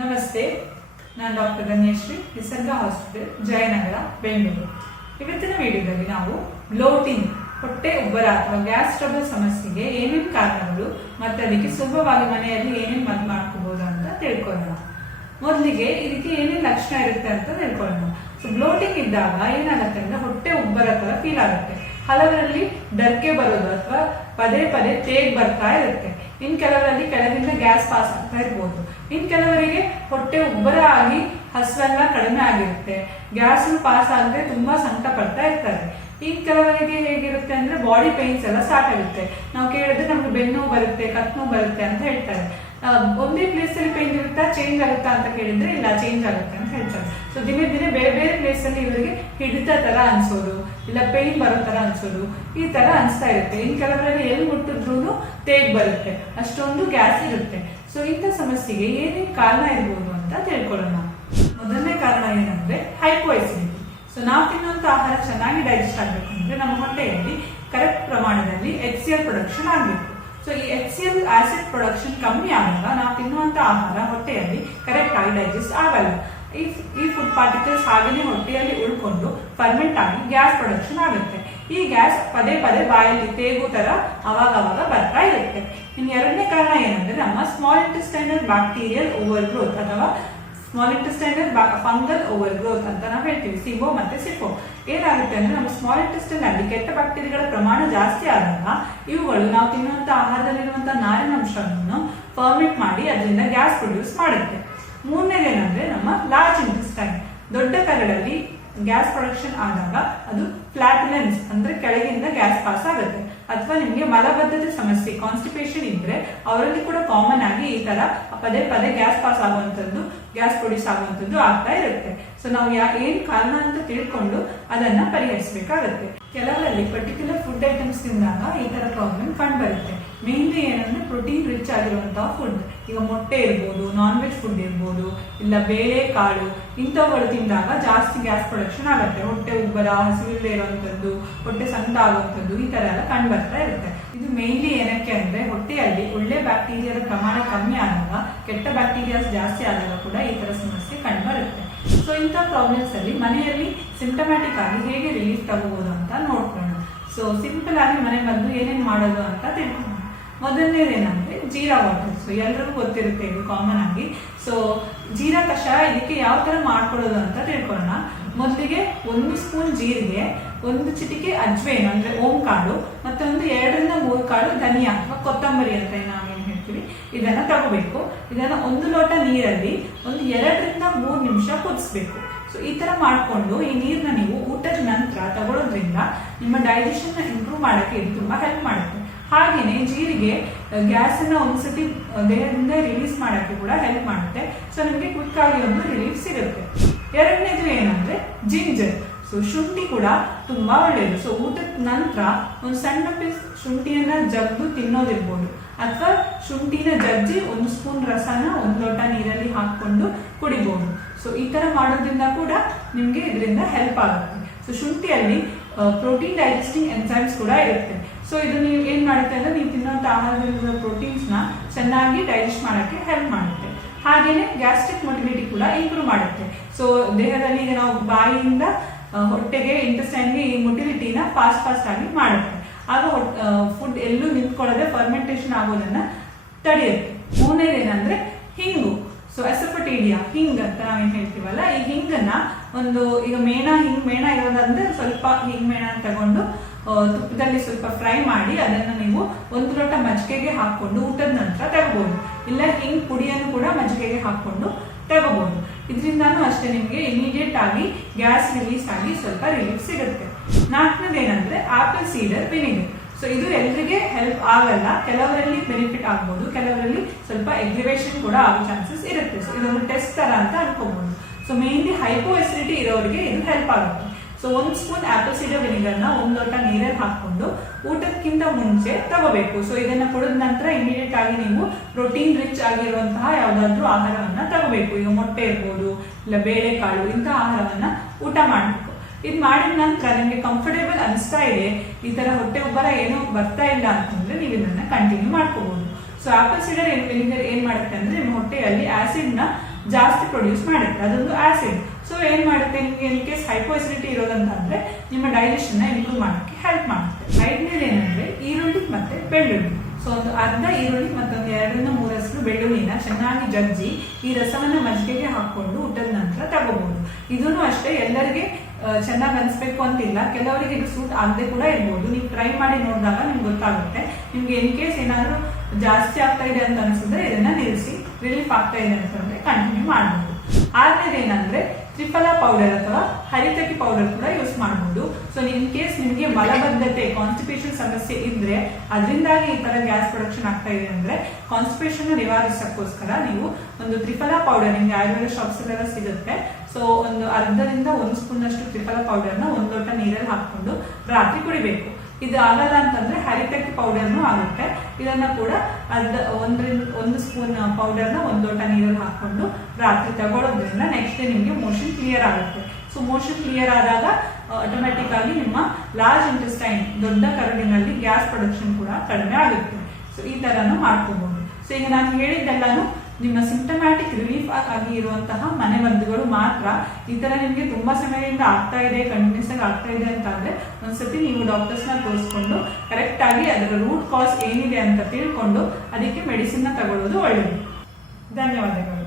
ನಮಸ್ತೆ, ನಾನು ಡಾಕ್ಟರ್ ಧನ್ಯಶ್ರೀ, ನಿಸರ್ಗ ಹಾಸ್ಪಿಟಲ್, ಜಯನಗರ, ಬೆಂಗಳೂರು. ಇವತ್ತಿನ ವಿಡಿಯೋದಲ್ಲಿ ನಾವು ಬ್ಲೋಟಿಂಗ್, ಹೊಟ್ಟೆ ಉಬ್ಬರ ಅಥವಾ ಗ್ಯಾಸ್ ಟ್ರಬಲ್ ಸಮಸ್ಯೆಗೆ ಏನೇನು ಕಾರಣಗಳು ಮತ್ತು ಅದಕ್ಕೆ ಸುಲಭವಾಗಿ ಮನೆಯಲ್ಲಿ ಏನೇನು ಮದ್ದು ಮಾಡ್ಕೋಬಹುದು ಅಂತ ತಿಳ್ಕೊಳ್ಳೋಣ. ಮೊದಲಿಗೆ ಇದಕ್ಕೆ ಏನೇನು ಲಕ್ಷಣ ಇರುತ್ತೆ ಅಂತ ತಿಳ್ಕೊಳ್ಳೋಣ. ಸೊ ಬ್ಲೋಟಿಂಗ್ ಇದ್ದಾಗ ಏನಾಗುತ್ತೆ ಅಂದ್ರೆ ಹೊಟ್ಟೆ ಉಬ್ಬರ ತರ ಫೀಲ್ ಆಗುತ್ತೆ. ಹಲವರಲ್ಲಿ ಡರ್ಕೆ ಬರೋದು ಅಥವಾ ಪದೇ ಪದೇ ತೇಗ್ ಬರ್ತಾ ಇರುತ್ತೆ. ಇನ್ ಕೆಲವರಲ್ಲಿ ಕೆಳಗಿಂದ ಗ್ಯಾಸ್ ಪಾಸ್ ಆಗ್ತಾ ಇರ್ಬೋದು. ಇನ್ ಕೆಲವರಿಗೆ ಹೊಟ್ಟೆ ಉಬ್ಬರ ಆಗಿ ಹಸುವೆಲ್ಲ ಕಡಿಮೆ ಆಗಿರುತ್ತೆ. ಗ್ಯಾಸ್ ಪಾಸ್ ಆಗದೆ ತುಂಬಾ ಸಂಕಟ ಪಡ್ತಾ ಇರ್ತಾರೆ. ಇನ್ ಕೆಲವರಿಗೆ ಹೇಗಿರುತ್ತೆ ಅಂದ್ರೆ ಬಾಡಿ ಪೇನ್ಸ್ ಎಲ್ಲ ಸ್ಟಾರ್ಟ್ ಆಗುತ್ತೆ. ನಾವು ಕೇಳಿದ್ರೆ ನಮ್ಗೆ ಬೆನ್ನು ಬರುತ್ತೆ, ಕತ್ ನೋವು ಬರುತ್ತೆ ಅಂತ ಹೇಳ್ತಾರೆ. ಒಂದೇ ಪ್ಲೇಸ್ ಅಲ್ಲಿ ಪೇನ್ ಇರುತ್ತಾ, ಚೇಂಜ್ ಆಗುತ್ತಾ ಅಂತ ಕೇಳಿದ್ರೆ ಇಲ್ಲ, ಚೇಂಜ್ ಆಗುತ್ತೆ ಅಂತ ಹೇಳ್ತಾರೆ. ಸೊ ದಿನೇ ದಿನೇ ಬೇರೆ ಬೇರೆ ಪ್ಲೇಸ್ ಅಲ್ಲಿ ಇವರಿಗೆ ಹಿಡಿತ ತರ ಅನ್ಸೋದು, ಇಲ್ಲ ಪೇನ್ ಬರೋ ತರ ಅನ್ಸೋದು, ಈ ತರ ಅನ್ಸ್ತಾ ಇರುತ್ತೆ. ಇನ್ ಕೆಲವರಲ್ಲಿ ಎಲ್ಲಿ ಮುಟ್ಟಿದ್ರು ತೇಗ್ ಬರುತ್ತೆ, ಅಷ್ಟೊಂದು ಗ್ಯಾಸ್ ಇರುತ್ತೆ. ಸೊ ಇಂಥ ಸಮಸ್ಯೆಗೆ ಏನೇನು ಕಾರಣ ಇರ್ಬೋದು ಅಂತ ತಿಳ್ಕೊಳ್ಳೋಣ. ಮೊದಲನೇ ಕಾರಣ ಏನಂದ್ರೆ ಹೈಪೋ ಅಸಿಡಿಟಿ. ಸೊ ನಾವು ತಿನ್ನುವಂತ ಆಹಾರ ಚೆನ್ನಾಗಿ ಡೈಜೆಸ್ಟ್ ಆಗ್ಬೇಕು ಅಂದ್ರೆ ನಮ್ಮ ಹೊಟ್ಟೆಯಲ್ಲಿ ಕರೆಕ್ಟ್ ಪ್ರಮಾಣದಲ್ಲಿ HCl ಪ್ರೊಡಕ್ಷನ್ ಆಗ್ಬೇಕು. ಸೊ ಈ HCl ಆಸಿಡ್ ಪ್ರೊಡಕ್ಷನ್ ಕಮ್ಮಿ ಆದಾಗ ನಾವು ತಿನ್ನುವಂತ ಆಹಾರ ಹೊಟ್ಟೆಯಲ್ಲಿ ಕರೆಕ್ಟ್ ಆಗಿ ಡೈಜೆಸ್ಟ್ ಆಗಲ್ಲ. ಈ ಫುಡ್ ಪಾರ್ಟಿಕಲ್ಸ್ ಹಾಗೇನೆ ಹೊಟ್ಟೆಯಲ್ಲಿ ಉಳ್ಕೊಂಡು ಫರ್ಮೆಂಟ್ ಆಗಿ ಗ್ಯಾಸ್ ಪ್ರೊಡಕ್ಷನ್ ಆಗುತ್ತೆ. ಈ ಗ್ಯಾಸ್ ಪದೇ ಪದೇ ಬಾಯಲ್ಲಿ ತೇಗು ತರ ಅವಾಗ ಬರ್ತಾ ಇರುತ್ತೆ. ಇನ್ನು ಎರಡನೇ ಕಾರಣ ಏನಂದ್ರೆ ನಮ್ಮ small intestinal bacterial over growth ಅಥವಾ small intestinal fungal over growth ಅಂತ ನಾವು ಹೇಳ್ತೀವಿ, ಸಿಬೋ ಮತ್ತೆ ಸಿಫೋ. ಏನಾಗುತ್ತೆ ಅಂದ್ರೆ ನಮ್ಮ ಸ್ಮಾಲ್ ಇಂಟೆಸ್ಟೈನ್ ಅಲ್ಲಿ ಕೆಟ್ಟ ಬ್ಯಾಕ್ಟೀರಿಯಾಗಳ ಪ್ರಮಾಣ ಜಾಸ್ತಿ ಆದಾಗ ಇವುಗಳು ನಾವು ತಿನ್ನುವಂತ ಆಹಾರದಲ್ಲಿರುವಂತಹ ನಾರಿನಾಂಶವನ್ನು ಫರ್ಮೆಂಟ್ ಮಾಡಿ ಅದರಿಂದ ಗ್ಯಾಸ್ ಪ್ರೊಡ್ಯೂಸ್ ಮಾಡುತ್ತೆ. ಮೂರನೇದೇನಂದ್ರೆ ನಮ್ಮ ಲಾರ್ಜ್ ಇಂಟೆಸ್ಟೈನ್, ದೊಡ್ಡ ಕರಳಲ್ಲಿ ಗ್ಯಾಸ್ ಪ್ರೊಡಕ್ಷನ್ ಆದಾಗ ಅದು ಫ್ಲಾಟುಲೆನ್ಸ್ ಅಂದ್ರೆ ಕೆಳಗಿಂದ ಗ್ಯಾಸ್ ಪಾಸ್ ಆಗುತ್ತೆ. ಅಥವಾ ನಿಮ್ಗೆ ಮಲಬದ್ಧತೆ ಸಮಸ್ಯೆ, ಕಾನ್ಸ್ಟಿಪೇಷನ್ ಇದ್ರೆ ಅವರಲ್ಲಿ ಕೂಡ ಕಾಮನ್ ಆಗಿ ಈ ತರ ಪದೇ ಪದೇ ಗ್ಯಾಸ್ ಪಾಸ್ ಆಗುವಂತದ್ದು, ಗ್ಯಾಸ್ ಪ್ರೊಡ್ಯೂಸ್ ಆಗುವಂತದ್ದು ಆಗ್ತಾ ಇರುತ್ತೆ. ಸೊ ನಾವು ಏನ್ ಕಾರಣ ಅಂತ ತಿಳ್ಕೊಂಡು ಅದನ್ನ ಪರಿಹರಿಸಬೇಕಾಗುತ್ತೆ. ಕೆಲವರಲ್ಲಿ ಪರ್ಟಿಕ್ಯುಲರ್ ಫುಡ್ ಐಟಮ್ಸ್ ತಿಂದಾಗ ಈ ತರ ಪ್ರಾಬ್ಲಮ್ ಕಂಡು ಬರುತ್ತೆ. ಮೇನ್ಲಿ ಏನಂದ್ರೆ ಪ್ರೋಟೀನ್ ರಿಚ್ ಆಗಿರುವಂತಹ ಫುಡ್, ಈಗ ಮೊಟ್ಟೆ ಇರ್ಬೋದು, ನಾನ್ ವೆಜ್ ಫುಡ್ ಇರ್ಬೋದು, ಇಲ್ಲ ಬೇಳೆ ಕಾಳು, ಇಂಥವುಗಳು ತಿಂದಾಗ ಜಾಸ್ತಿ ಗ್ಯಾಸ್ ಪ್ರೊಡಕ್ಷನ್ ಆಗುತ್ತೆ. ಹೊಟ್ಟೆ ಉಬ್ಬರ, ಹಸಿವಿಲ್ಲದೆ ಇರುವಂತದ್ದು, ಹೊಟ್ಟೆ ಸಂಕಟ ಆಗುವಂತದ್ದು, ಈ ತರ ಎಲ್ಲ ಕಂಡು ಬರ್ತಾ ಇರುತ್ತೆ. ಇದು ಮೇನ್ಲಿ ಏನಕ್ಕೆ ಅಂದ್ರೆ ಹೊಟ್ಟೆಯಲ್ಲಿ ಒಳ್ಳೆ ಬ್ಯಾಕ್ಟೀರಿಯಾದ ಪ್ರಮಾಣ ಕಮ್ಮಿ ಆದಾಗ, ಕೆಟ್ಟ ಬ್ಯಾಕ್ಟೀರಿಯಾಸ್ ಜಾಸ್ತಿ ಆದಾಗ ಕೂಡ ಈ ತರ ಸಮಸ್ಯೆ ಕಂಡು ಬರುತ್ತೆ. ಸೊ ಇಂಥ ಪ್ರಾಬ್ಲಮ್ಸ್ ಅಲ್ಲಿ ಮನೆಯಲ್ಲಿ ಸಿಂಪ್ಟಮ್ಯಾಟಿಕ್ ಆಗಿ ಹೇಗೆ ರಿಲೀಫ್ ತಗೋಬಹುದು ಅಂತ ನೋಡ್ಕೊಳ್ಳೋಣ. ಸೊ ಸಿಂಪಲ್ ಆಗಿ ಮನೆ ಮದ್ದು ಏನೇನ್ ಮಾಡೋದು ಅಂತ ತಿಳ್ಕೊಳ್ಳೋಣ. ಮೊದಲನೇದೇನಂದ್ರೆ ಜೀರಾ ವಾಟರ್. ಸೊ ಎಲ್ರಿಗೂ ಗೊತ್ತಿರುತ್ತೆ ಇದು ಕಾಮನ್ ಆಗಿ. ಸೊ ಜೀರಾ ಕಷಾಯ ಇದಕ್ಕೆ ಯಾವ ತರ ಮಾಡ್ಕೊಳ್ಳೋದು ಅಂತ ತಿಳ್ಕೊಳ್ಳೋಣ. ಮೊದಲಿಗೆ 1 ಸ್ಪೂನ್ ಜೀರಿಗೆ, 1 ಚಿಟಿಕೆ ಅಜ್ವೇನ್ ಅಂದ್ರೆ ಓಂ ಕಾಳು, ಮತ್ತೆ 2 ರಿಂದ 3 ಕಾಳು ಧನಿಯಾ ಅಥವಾ ಕೊತ್ತಂಬರಿ ಅಂತ ನಾವೇನು ಹೇಳ್ತೀವಿ, ಇದನ್ನ ತಗೋಬೇಕು. ಇದನ್ನ 1 ಲೋಟ ನೀರಲ್ಲಿ 2 ರಿಂದ 3 ನಿಮಿಷ ಕುದಿಸ್ಬೇಕು. ಸೊ ಈ ತರ ಮಾಡ್ಕೊಂಡು ಈ ನೀರ್ನ ನೀವು ಊಟದ ನಂತರ ತಗೊಳ್ಳೋದ್ರಿಂದ ನಿಮ್ಮ ಡೈಜೆಷನ್ ಇಂಪ್ರೂವ್ ಮಾಡಕ್ಕೆ ಇದು ತುಂಬಾ ಹೆಲ್ಪ್ ಮಾಡುತ್ತೆ. ಹಾಗೇನೆ ಜೀರಿಗೆ ಗ್ಯಾಸ್ ಅನ್ನ ಒಂದ್ಸತಿ ದೇಹದಿಂದ ರಿಲೀಸ್ ಮಾಡಕ್ಕೆ ಕೂಡ ಹೆಲ್ಪ್ ಮಾಡುತ್ತೆ. ಸೊ ನಿಮಗೆ ಕ್ವಿಕ್ ಆಗಿ ಒಂದು ರಿಲೀಫ್ ಸಿಗುತ್ತೆ. ಎರಡನೇದು ಏನಂದ್ರೆ ಜಿಂಜರ್. ಸೊ ಶುಂಠಿ ಕೂಡ ತುಂಬಾ ಒಳ್ಳೆಯದು. ಸೊ ಊಟದ ನಂತರ ಒಂದು ಸಣ್ಣ ಪೀಸ್ ಶುಂಠಿಯನ್ನ ಜಗ್ದು ತಿನ್ನೋದಿರ್ಬೋದು, ಅಥವಾ ಶುಂಠಿನ ಜಜ್ಜಿ 1 ಸ್ಪೂನ್ ರಸನ 1 ಲೋಟ ನೀರಲ್ಲಿ ಹಾಕೊಂಡು ಕುಡಿಬಹುದು. ಸೊ ಈ ತರ ಮಾಡೋದ್ರಿಂದ ಕೂಡ ನಿಮ್ಗೆ ಇದರಿಂದ ಹೆಲ್ಪ್ ಆಗುತ್ತೆ. ಸೊ ಶುಂಠಿಯಲ್ಲಿ ಪ್ರೋಟೀನ್ ಡೈಜೆಸ್ಟಿಂಗ್ ಎನ್ಸೈಮ್ಸ್ ಕೂಡ ಇರುತ್ತೆ. ಸೊ ಇದು ನೀವು ಏನ್ ಮಾಡುತ್ತೆ ಅಂದ್ರೆ ನೀವು ತಿನ್ನುವಂತ ಆಹಾರದಲ್ಲಿರುವ ಪ್ರೋಟೀನ್ಸ್ ನ ಚೆನ್ನಾಗಿ ಡೈಜೆಸ್ಟ್ ಮಾಡಕ್ಕೆ ಹೆಲ್ಪ್ ಮಾಡುತ್ತೆ. ಹಾಗೇನೆ ಗ್ಯಾಸ್ಟ್ರಿಕ್ ಮೊಟಿಲಿಟಿ ಕೂಡ ಇಂಪ್ರೂವ್ ಮಾಡುತ್ತೆ. ಸೊ ದೇಹದಲ್ಲಿ ಈಗ ನಾವು ಬಾಯಿಯಿಂದ ಹೊಟ್ಟೆಗೆ, ಇಂಟೆಸ್ಟೈನ್ಗೆ ಈ ಮೊಟಿಲಿಟಿನ ಫಾಸ್ಟ್ ಆಗಿ ಮಾಡುತ್ತೆ. ಆಗ ಫುಡ್ ಎಲ್ಲೂ ನಿಂತ್ಕೊಳ್ಳದೆ ಫರ್ಮೆಂಟೇಶನ್ ಆಗೋದನ್ನ ತಡೆಯುತ್ತೆ. ಮೂರನೇದೇನಂದ್ರೆ ಹಿಂಗು. ಸೊ ಎಸಫಟಿಡಿಯಾ, ಹಿಂಗ್ ಅಂತ ನಾವೇನ್ ಹೇಳ್ತೀವಲ್ಲ, ಈ ಹಿಂಗನ್ನ ಈಗ ಮೇಣ ಇರೋದಂದ್ರೆ ಸ್ವಲ್ಪ ಹಿಂಗ್ ಮೇಣ ತಗೊಂಡು ತುಪ್ಪದಲ್ಲಿ ಸ್ವಲ್ಪ ಫ್ರೈ ಮಾಡಿ ಅದನ್ನ ನೀವು 1 ಲೋಟ ಮಜ್ಜಿಗೆಗೆ ಹಾಕೊಂಡು ಊಟದ ನಂತರ ತಗೋಬಹುದು. ಇಲ್ಲ ಹಿಂಗ್ ಪುಡಿಯನ್ನು ಕೂಡ ಮಜ್ಜಿಗೆಗೆ ಹಾಕೊಂಡು ತಗೋಬಹುದು. ಇದರಿಂದಾನು ಅಷ್ಟೇ ನಿಮ್ಗೆ ಇಮಿಡಿಯೇಟ್ ಆಗಿ ಗ್ಯಾಸ್ ರಿಲೀಸ್ ಆಗಿ ಸ್ವಲ್ಪ ರಿಲೀಫ್ ಸಿಗುತ್ತೆ. 4ನೇದೇನಂದ್ರೆ ಆಪಲ್ ಸೀಡರ್ ವಿನಿಗರ್. ಸೊ ಇದು ಎಲ್ರಿಗೆ ಹೆಲ್ಪ್ ಆಗಲ್ಲ, ಕೆಲವರಲ್ಲಿ ಬೆನಿಫಿಟ್ ಆಗ್ಬೋದು, ಕೆಲವರಲ್ಲಿ ಸ್ವಲ್ಪ ಎಗ್ರಿವೇಶನ್ ಕೂಡ ಆಗೋ ಚಾನ್ಸಸ್ ಇರುತ್ತೆ. ಸೊ ಇದೊಂದು ಟೆಸ್ಟ್ ತರ ಅಂತ ಅನ್ಕೋಬಹುದು. ಸೊ ಮೇನ್ಲಿ ಹೈಪೋ ಅಸಿಡಿಟಿ ಇರೋರಿಗೆ ಇದು ಹೆಲ್ಪ್ ಆಗುತ್ತೆ. ಸೊ 1 ಸ್ಪೂನ್ ಆಪಲ್ ಸೀಡರ್ ವಿನಿಗರ್ನ 1 ಲೋಟ ನೀರಲ್ಲಿ ಹಾಕೊಂಡು ಊಟಕ್ಕಿಂತ ಮುಂಚೆ ತಗೋಬೇಕು. ಸೊ ಇದನ್ನ ಕುಡಿದ ನಂತರ ಇಮಿಡಿಯೇಟ್ ಆಗಿ ನೀವು ಪ್ರೋಟೀನ್ ರಿಚ್ ಆಗಿರುವಂತಹ ಯಾವ್ದಾದ್ರು ಆಹಾರವನ್ನ ತಗೋಬೇಕು. ಈಗ ಮೊಟ್ಟೆ ಇರ್ಬೋದು, ಇಲ್ಲ ಬೇಳೆ ಕಾಳು, ಇಂತಹ ಆಹಾರವನ್ನ ಊಟ ಮಾಡಬೇಕು. ಇದು ಮಾಡಿದ ನಂತರ ನಿಮ್ಗೆ ಕಂಫರ್ಟೇಬಲ್ ಅನಿಸ್ತಾ ಇದೆ, ಈ ತರ ಹೊಟ್ಟೆ ಉಬ್ಬರ ಏನೋ ಬರ್ತಾ ಇಲ್ಲ ಅಂತಂದ್ರೆ ನೀವು ಇದನ್ನ ಕಂಟಿನ್ಯೂ ಮಾಡ್ಕೋಬಹುದು. So so apple cider vinegar ಏನ್ ಮಾಡುತ್ತೆ ಅಂದ್ರೆ ನಿಮ್ಮ ಹೊಟ್ಟೆಯಲ್ಲಿ ಆಸಿಡ್ ನ ಜಾಸ್ತಿ ಪ್ರೊಡ್ಯೂಸ್ ಮಾಡುತ್ತೆ, ಅದೊಂದು ಆಸಿಡ್. ಸೊ ಏನ್ ಮಾಡುತ್ತೆ, ನಿಮ್ಗೆ ಇನ್ ಕೇಸ್ ಹೈಪೋಸಿಡಿಟಿ ಇರೋದಂತಂದ್ರೆ ನಿಮ್ಮ ಡೈಜೆಷನ್ ನ ಇಂಪ್ರೂವ್ ಮಾಡೋಕ್ಕೆ ಹೆಲ್ಪ್ ಮಾಡುತ್ತೆ. ಐದನೇದು ಏನಂದ್ರೆ ಈರುಳ್ಳಿ ಮತ್ತೆ ಬೆಳ್ಳುಳ್ಳಿ. ಸೊ ಒಂದು ಅರ್ಧ ಈರುಳ್ಳಿ ಮತ್ತೊಂದು 2-3 ಹೆಸರು ಬೆಳ್ಳುಳ್ಳಿನ ಚೆನ್ನಾಗಿ ಜಜ್ಜಿ ಈ ರಸವನ್ನ ಮಜ್ಜಿಗೆಗೆ ಹಾಕೊಂಡು ಊಟದ ನಂತರ ತಗೋಬಹುದು. ಇದನ್ನು ಅಷ್ಟೇ ಎಲ್ಲರಿಗೆ ಚೆನ್ನಾಗಿ ಅನ್ಸ್ಬೇಕು ಅಂತಿಲ್ಲ, ಕೆಲವರಿಗೆ ಇದು ಸೂಟ್ ಆಗದೆ ಕೂಡ ಇರ್ಬೋದು. ನೀವು ಟ್ರೈ ಮಾಡಿ ನೋಡಿದಾಗ ನಿಮ್ಗೆ ಗೊತ್ತಾಗುತ್ತೆ. ನಿಮ್ಗೆ ಇನ್ ಕೇಸ್ ಏನಾದ್ರು ಜಾಸ್ತಿ ಆಗ್ತಾ ಇದೆ ಅಂತ ಅನ್ಸಿದ್ರೆ ಇದನ್ನ ನಿಲ್ಲಿಸಿ, ರಿಲೀಫ್ ಆಗ್ತಾ ಇದೆ ಅಂತಂದ್ರೆ ಕಂಟಿನ್ಯೂ ಮಾಡಬಹುದು. ಆರನೇದು ಏನಂದ್ರೆ ತ್ರಿಫಲ ಪೌಡರ್ ಅಥವಾ ಹರಿತಕಿ ಪೌಡರ್ ಕೂಡ ಯೂಸ್ ಮಾಡಬಹುದು. ಸೊ ಇನ್ ಕೇಸ್ ನಿಮ್ಗೆ ಮಲಬದ್ಧತೆ ಕಾನ್ಸ್ಟಿಪೇಷನ್ ಸಮಸ್ಯೆ ಇದ್ರೆ, ಅದರಿಂದಾಗಿ ಈ ತರ ಗ್ಯಾಸ್ ಪ್ರೊಡಕ್ಷನ್ ಆಗ್ತಾ ಇದೆ ಅಂದ್ರೆ ಕಾನ್ಸ್ಟಿಪೇಷನ್ ನಿವಾರಿಸಕ್ಕೋಸ್ಕರ ನೀವು ಒಂದು ತ್ರಿಫಲ ಪೌಡರ್ ನಿಮ್ಗೆ ಆಯುರ್ವೇದ ಶಾಪ್ಸ್ ಎಲ್ಲ ಸಿಗುತ್ತೆ. ಸೊ ಒಂದು ಅರ್ಧದಿಂದ 1 ಸ್ಪೂನ್ ಅಷ್ಟು ತ್ರಿಫಲ ಪೌಡರ್ ನ 1 ಲೋಟ ನೀರಲ್ಲಿ ಹಾಕೊಂಡು ರಾತ್ರಿ ಕುಡಿಬೇಕು. ಇದು ಆಗಲ್ಲ ಅಂತಂದ್ರೆ ಹರಿತಕಿ ಪೌಡರ್ನು ಆಗುತ್ತೆ. ಇದನ್ನ ಕೂಡ 1 ಸ್ಪೂನ್ ಪೌಡರ್ ನ 1 ಲೋಟ ನೀರಲ್ಲಿ ಹಾಕೊಂಡು ರಾತ್ರಿ ತಗೊಳ್ಳೋದ್ರಿಂದ ನೆಕ್ಸ್ಟ್ ಡೇ ನಿಮ್ಗೆ ಮೋಷನ್ ಕ್ಲಿಯರ್ ಆಗುತ್ತೆ. ಸೊ ಮೋಷನ್ ಕ್ಲಿಯರ್ ಆದಾಗ ಆಟೋಮ್ಯಾಟಿಕ್ ಆಗಿ ನಿಮ್ಮ ಲಾರ್ಜ್ ಇಂಟೆಸ್ಟೈನ್ ದೊಡ್ಡ ಕರಡಿನಲ್ಲಿ ಗ್ಯಾಸ್ ಪ್ರೊಡಕ್ಷನ್ ಕೂಡ ಕಡಿಮೆ ಆಗುತ್ತೆ. ಸೊ ಈ ತರನು ಮಾಡ್ಕೋಬಹುದು. ಸೊ ಈಗ ನಾನು ಹೇಳಿದ್ದೆಲ್ಲಾನು ನಿಮ್ಮ ಸಿಂಪ್ಟಮ್ಯಾಟಿಕ್ ರಿಲೀಫ್ ಆಗಿ ಇರುವಂತಹ ಮನೆಮದ್ದುಗಳು ಮಾತ್ರ. ಈ ತರ ನಿಮ್ಗೆ ತುಂಬಾ ಸಮಯದಿಂದ ಆಗ್ತಾ ಇದೆ, ಕಂಟಿನ್ಯೂಸ್ ಆಗಿ ಆಗ್ತಾ ಇದೆ ಅಂತ ಅಂದ್ರೆ ಒಂದ್ಸತಿ ನೀವು ಡಾಕ್ಟರ್ಸ್ ನ ತೋರಿಸ್ಕೊಂಡು ಕರೆಕ್ಟ್ ಆಗಿ ಅದರ ರೂಟ್ ಕಾಸ್ ಏನಿದೆ ಅಂತ ತಿಳ್ಕೊಂಡು ಅದಕ್ಕೆ ಮೆಡಿಸಿನ್ ನ ತಗೊಳ್ಳೋದು ಒಳ್ಳೆಯದು. ಧನ್ಯವಾದಗಳು.